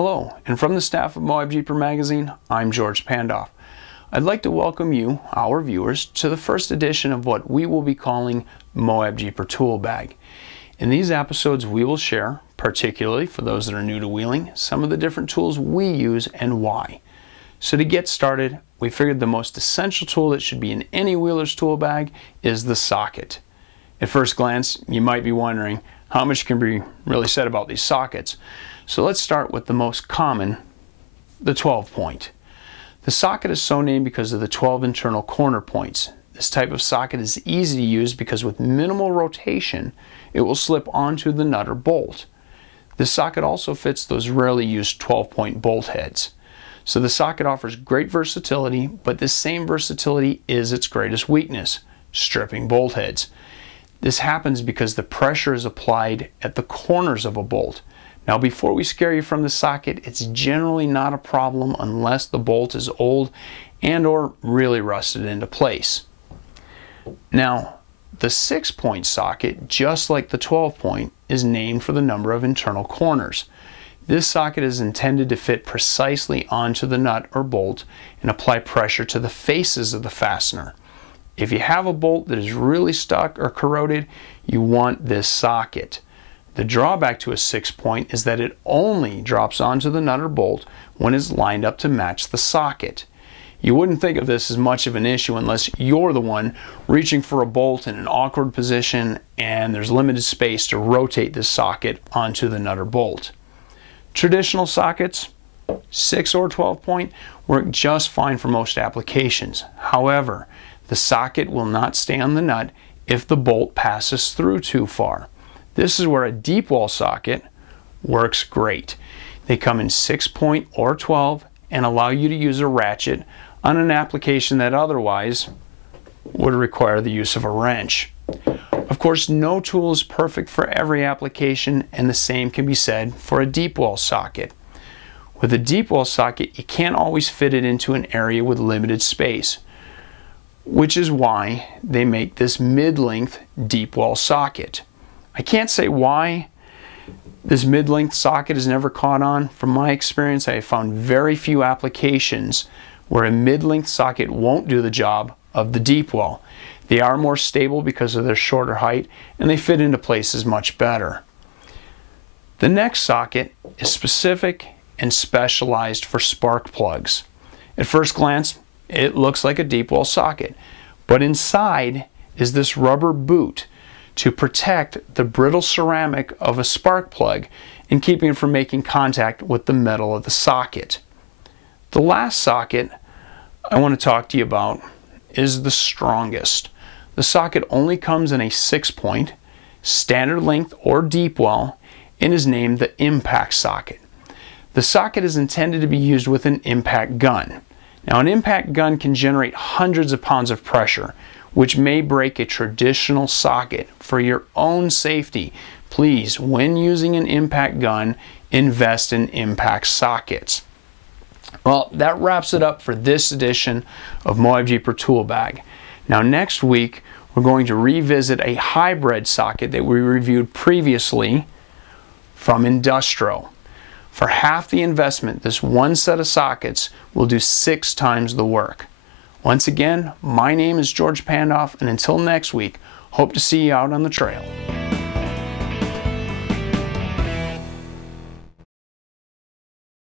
Hello, and from the staff of MOABJEEPER magazine, I'm George Pandoff. I'd like to welcome you, our viewers, to the first edition of what we will be calling MOABJEEPER Tool Bag. In these episodes, we will share, particularly for those that are new to wheeling, some of the different tools we use and why. So to get started, we figured the most essential tool that should be in any wheeler's tool bag is the socket. At first glance, you might be wondering how much can be really said about these sockets. So let's start with the most common, the 12 point. The socket is so named because of the 12 internal corner points. This type of socket is easy to use because with minimal rotation, it will slip onto the nut or bolt. This socket also fits those rarely used 12-point bolt heads. So the socket offers great versatility, but this same versatility is its greatest weakness, stripping bolt heads. This happens because the pressure is applied at the corners of a bolt. Now, before we scare you from the socket, it's generally not a problem unless the bolt is old and or really rusted into place. Now, the 6-point socket, just like the 12-point, is named for the number of internal corners. This socket is intended to fit precisely onto the nut or bolt and apply pressure to the faces of the fastener. If you have a bolt that is really stuck or corroded, you want this socket. The drawback to a 6-point is that it only drops onto the nut or bolt when it's lined up to match the socket. You wouldn't think of this as much of an issue unless you're the one reaching for a bolt in an awkward position and there's limited space to rotate this socket onto the nut or bolt. Traditional sockets, 6 or 12-point, work just fine for most applications. However, the socket will not stay on the nut if the bolt passes through too far. This is where a deep wall socket works great. They come in 6-point or 12 and allow you to use a ratchet on an application that otherwise would require the use of a wrench. Of course, no tool is perfect for every application, and the same can be said for a deep wall socket. With a deep wall socket, you can't always fit it into an area with limited space, which is why they make this mid-length deep wall socket. I can't say why this mid-length socket has never caught on. From my experience, I have found very few applications where a mid-length socket won't do the job of the deep wall. They are more stable because of their shorter height, and they fit into places much better. The next socket is specific and specialized for spark plugs. At first glance, it looks like a deep wall socket, but inside is this rubber boot to protect the brittle ceramic of a spark plug and keeping it from making contact with the metal of the socket. The last socket I want to talk to you about is the strongest. The socket only comes in a 6-point, standard length or deep well, and is named the impact socket. The socket is intended to be used with an impact gun. Now, an impact gun can generate hundreds of pounds of pressure, which may break a traditional socket. For your own safety, please, when using an impact gun, invest in impact sockets. Well, that wraps it up for this edition of MOABJEEPER Tool Bag. Now, next week, we're going to revisit a hybrid socket that we reviewed previously from Industro. For half the investment, this one set of sockets will do 6 times the work. Once again, my name is George Pandoff, and until next week, hope to see you out on the trail.